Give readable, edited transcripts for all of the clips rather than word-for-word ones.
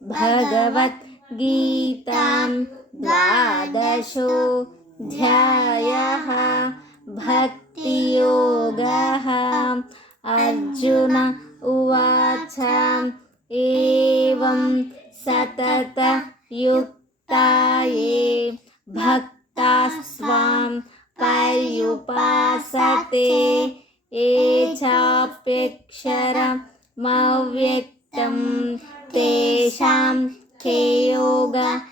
भगवद्गीतां द्वादशोऽध्यायः भक्तियोगः। अर्जुन उवाच एवं सततयुक्ता ये भक्तास्त्वां पर्युपासते ये चाप्यक्षरमव्यक्तं तेषां के योगवित्तमाः।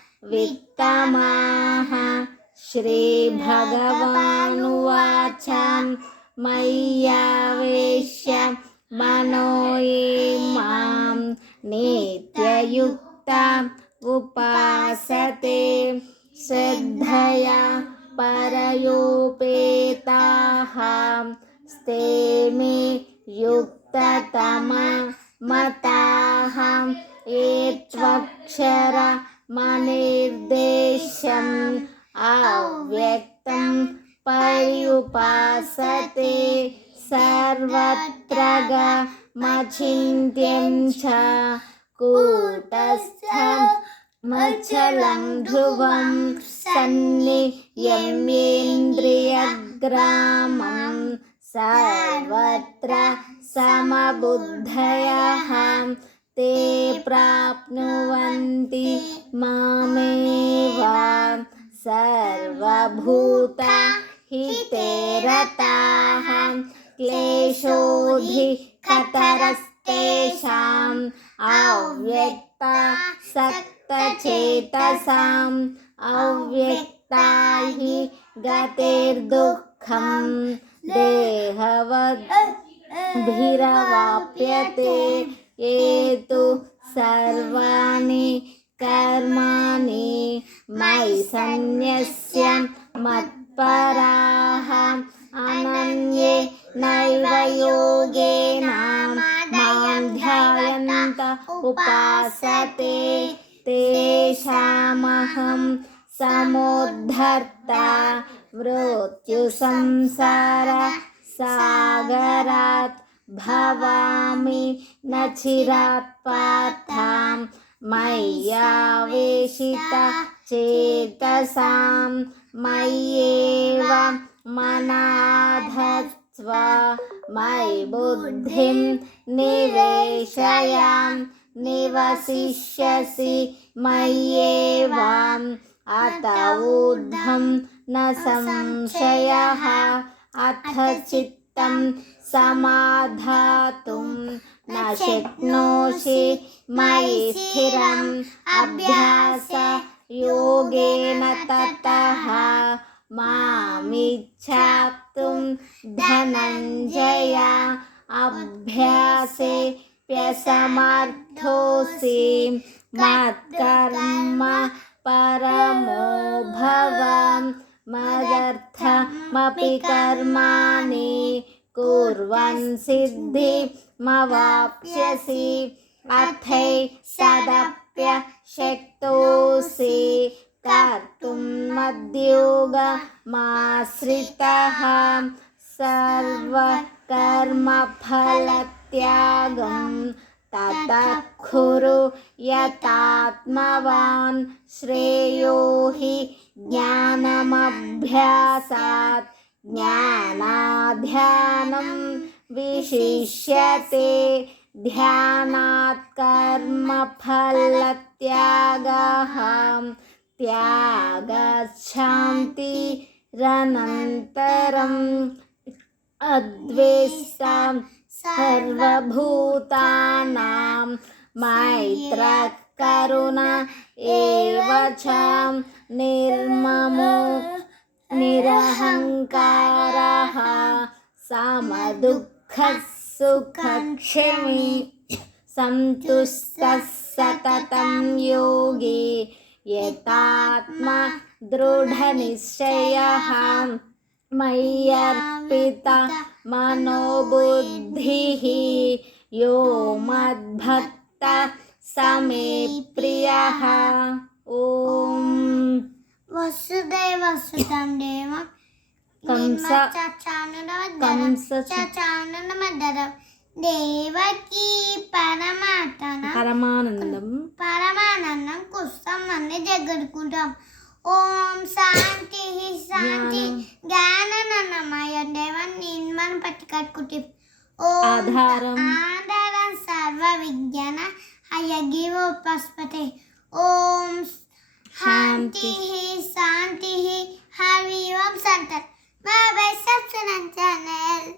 श्रीभगवानुवाच मय्यावेश्य मनो ये मां नित्ययुक्ता उपासते श्रद्धया परयोपेताः ते मे युक्ततमा मताः। ये त्वक्षरमनिर्देश्यम् अव्यक्तं पर्युपासते सर्वत्र गमचिन्त्यं च कूटस्थमचलं ध्रुवं सन्नियम्येन्द्रियग्रामं सर्वत्र समबुद्धयः ते प्राप्नुवन्ति मामेव सर्वभूतहिते रताः। क्लेशोऽधिकतरस्तेषाम् अव्यक्तासक्तचेतसाम् अव्यक्ता हि गतिर्दुःखं देहवद्भिरवाप्यते। ये तु सर्वाणि कर्माणि मयि सन्न्यस्य मत्पराः अनन्येनैव योगेन मां ध्यायन्त उपासते तेषामहं समुद्धर्ता मृत्युसंसारसागरात् भवामि न चिरात् पार्थ। मय्यावेशितचेतसां मय्येव मनाधत्स्व मयि बुद्धिं निवेशय निवसिष्यसि मय्येव अत ऊर्ध्वं न संशयः। अथ चित्तं समाधातुं न शक्नोषि मयि स्थिरम् अभ्यासयोगेन ततः मामिच्छाप्तुं धनञ्जय अभ्यासेऽप्यसमर्थोऽसि मत्कर्म परमो भव। मदर्थमपि कर्माणि कुर्वन् सिद्धिमवाप्स्यसि अथैतदप्यशक्तोऽसि कर्तुं मद्योगमाश्रितः। सर्वकर्मफलत्यागं ततः कुरु यतात्मवान्। श्रेयो हि ज्ञानमभ्यासात् ज्ञानाध्यानं विशिष्यते। ध्यानात् कर्मफलत्यागः त्यागच्छान्तिरनन्तरम् अद्वेष्टा सर्वभूतानां मैत्रः करुण एव च निर्ममो निरहङ्कारः समदुःखः सुखक्षमी सन्तुष्टः सततं योगी यतात्मा दृढनिश्चयः। मय्यर्पिता मनोबुद्धिः यो मद्भक्तः स मे प्रियः। ॐ वसुदेवसुतं देवं कंस దేవకి పరమానందం పరమానందం కుస్తాం అన్ని దగ్గరుకుంటాం. ఓం శాంతి శాంతి జ్ఞానమయ దేవాన్ని మనం పట్టి కట్టుకుంటే ఆధారం సర్వ విజ్ఞాన హయగివో పస్పతే. ఓం శాంతి శాంతి హరి ఓం సంతర్. Bye bye. Subscribe channel.